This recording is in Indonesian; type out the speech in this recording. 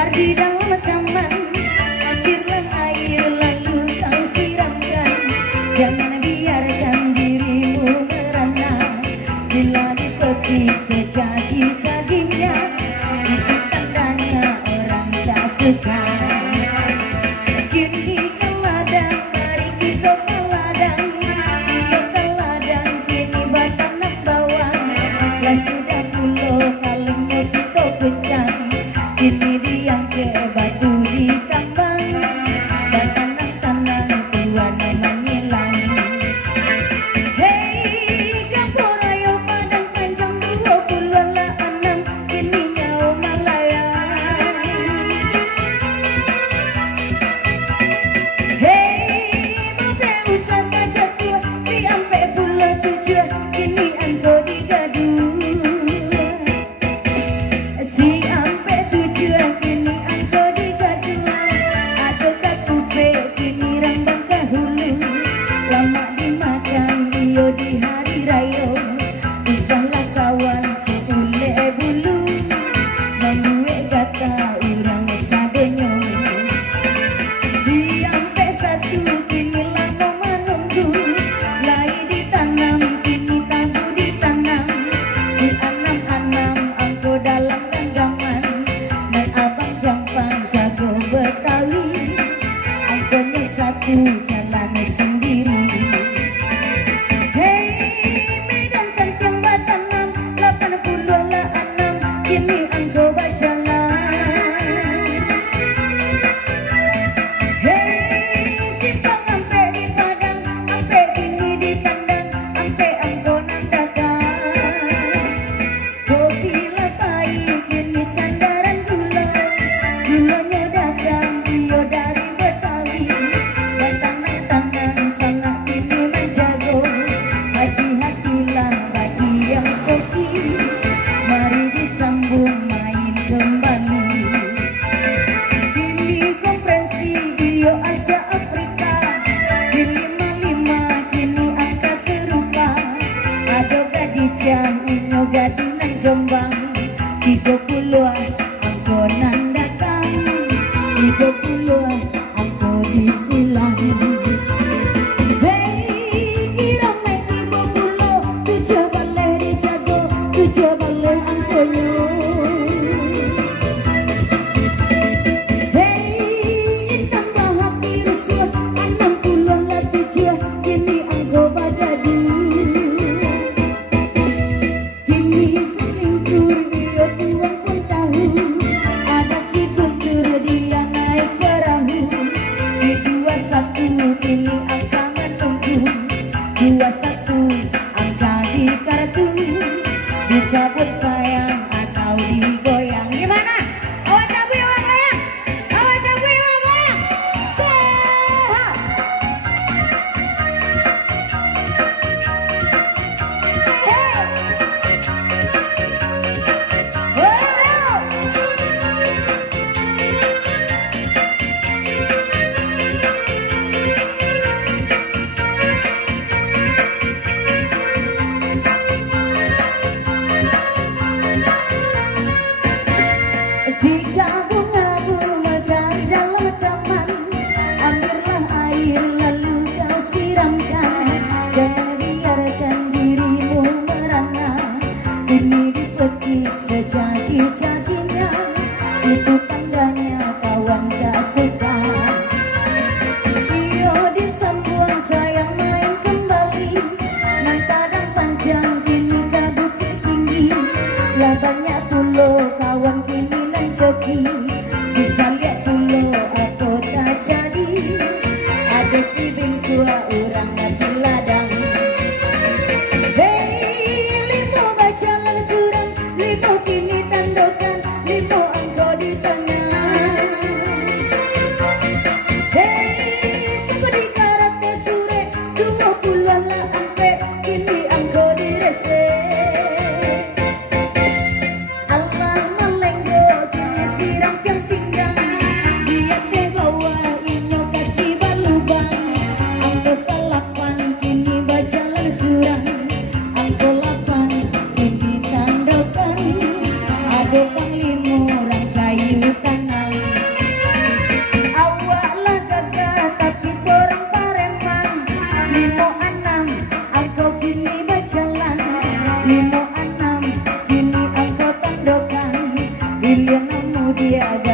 Biar di dalam taman ambillah air lalu kau siramkan. Jangan biarkan dirimu merana bila dipetik sejadi-jadinya. Itu tandanya orang tak suka. Kini ke ladang, mari kita ke ladang. Iya ke ladang, kini bertanam bawang. Lah sudah puluh kalengnya kita pecah. Kini diam ke batu di kambang. Dan tanang-tanang tuan menyilang. Hei, campur ayo padang panjang 26. Kini nyau melayang. Hei, mabe usah ngajak tua, si ampe bulan 7, kini angko digaduh. Si ampe 7, kini angko digaduh. Ada katupe, kini rambang ke hulu. Lama dimakan, iyo di hari raya. Usahlah kawan, cule bulu. Menue kata urang sadonyo. Si ampe 1, kini lama menunggu. Lai ditanam, kini tabu ditanam. Si anam-anam angko dalam genggaman. Dan abang jampang jago Betawi. Angkonya 1 jalan sendiri. Hei, medan santiang batanam 86, kini angko berjalan. Hei, simpang ampe di padang, ampe ini dipandang, ampe angko nandakan. Kopi lapai kini sandaran gula, gulanya datang iyo dari Betawi. Dan tanang-tanang sangat kini menjago, hati-hatilah bagi yang coki. Mari disambung main kembali. Kini komprensi iyo Asia Afrika. Si 55 kini angka serupa. Ada Gadijah, inyo Gadingan Jombang. 30 angko nan datang. 30 angko disilang. Hei, kira main 50, 7 balai dijago, 7 balai angkonyo. Hei, tambah hati rusuh, 60 lah 7, kini angko badadu. Kini selingkur iyo tuan pun tahu. Ada si kultur dia naik perahu. Si 21 kini angka menunggu. 21 angka di kartu. Dicabut sayang atau digoyang. Gimana? Awas cabut awas goyang. Awas cabut awas goyang. Sehat. Hey. Wow. Jika bunga-bunga dalam taman, ambillah air lalu kau siramkan. Jangan biarkan dirimu merana, ini dipetik sejadi-jadinya. Itu tandanya kawan tak suka. Iyo disambung sayang main kembali. Nan padang panjang kini ke bukit tinggi. Lah banyak pulau kawan kini nan joki. Dicaliak pulau atau tak jadi. Ada si bingkua orang di ladang. Hei, limo bacalan surang, limo kini tandokan, limo angko di tengah. Hei, suku di karate sure, 20 lah ampe, kini angko di rese. Allah melenggo, kini siram Yang namu dia